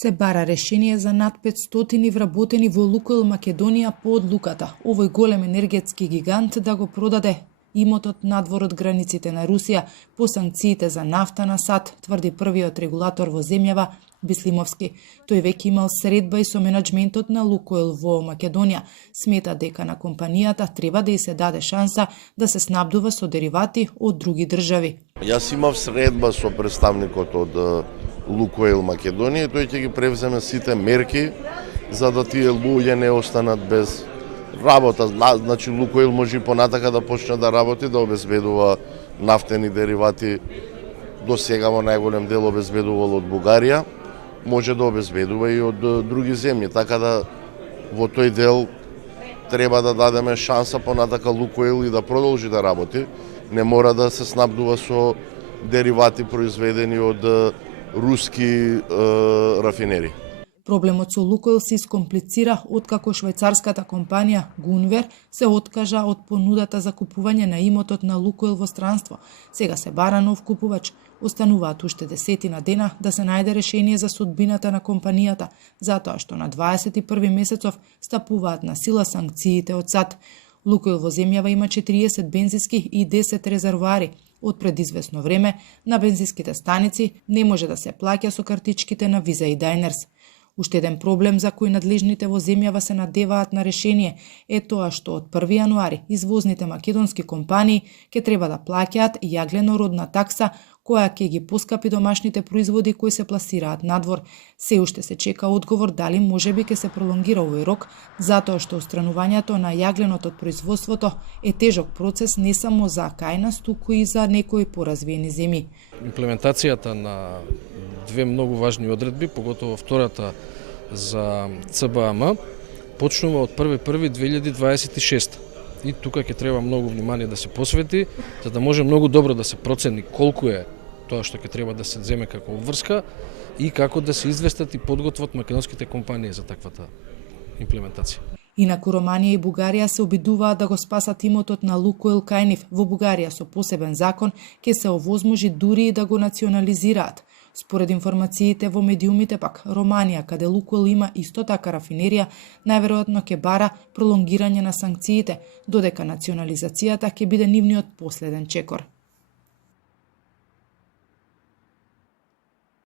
Се бара решение за над 500 вработени во Лукойл Македонија по одлуката овој голем енергетски гигант да го продаде имотот надвор од границите на Русија по санкциите за нафта на САД, тврди првиот регулатор во земјава Бислимовски. Тој веќе имал средба и со менаџментот на Лукойл во Македонија. Смета дека на компанијата треба да ѝ се даде шанса да се снабдува со деривати од други држави. Јас имав средба со представникот од Лукойл Македонија, тој ќе ги превземе сите мерки за да тие луѓе не останат без работа. Значи Лукойл може и понатака да почне да работи, да обезбедува нафтени деривати. До сега во најголем дел обезбедувал од Бугарија, може да обезбедува и од други земји, така да во тој дел треба да дадеме шанса понатака Лукойл и да продолжи да работи. Не мора да се снабдува со деривати произведени од руски рафинери. Проблемот со Лукойл се искомплицира откако швајцарската компанија Гунвер се откажа од понудата за купување на имотот на Лукойл во странство. Сега се бара нов купувач. Остануваат уште 10 дена да се најде решение за судбината на компанијата, затоа што на 21 месецов стапуваат на сила санкциите од САД. Лукойл во земјава има 40 бензински и 10 резервоари. Од пред известно време на бензинските станици не може да се плаќа со картичките на Виза и Дайнерс. Уште еден проблем за кој надлежните во земјава се надеваат на решение е тоа што од 1 јануари извозните македонски компании ќе треба да плаќаат јагленородна такса која ќе ги поскапи домашните производи кои се пласираат надвор. Се уште се чека одговор дали можеби ќе се пролонгира овој рок, затоа што отстранувањето на јагленот од производството е тежок процес не само за кај нас, туку и за некои поразвиени земји. Имплементацијата на две многу важни одредби, поготово втората за ЦБАМ, почнува од 1.1.2026. И тука ќе треба многу внимание да се посвети, за да може многу добро да се процени колку е тоа што ќе треба да се земе како обврска и како да се известат и подготват македонските компании за таквата имплементација. Инаку Романија и Бугарија се обидуваат да го спасат имотот на Лукойл кај нив. Во Бугарија со посебен закон ќе се овозможи дури и да го национализираат. Според информациите во медиумите пак, Романија, каде Лукойл има исто така рафинерија, најверојатно ќе бара пролонгирање на санкциите, додека национализацијата ќе биде нивниот последен чекор.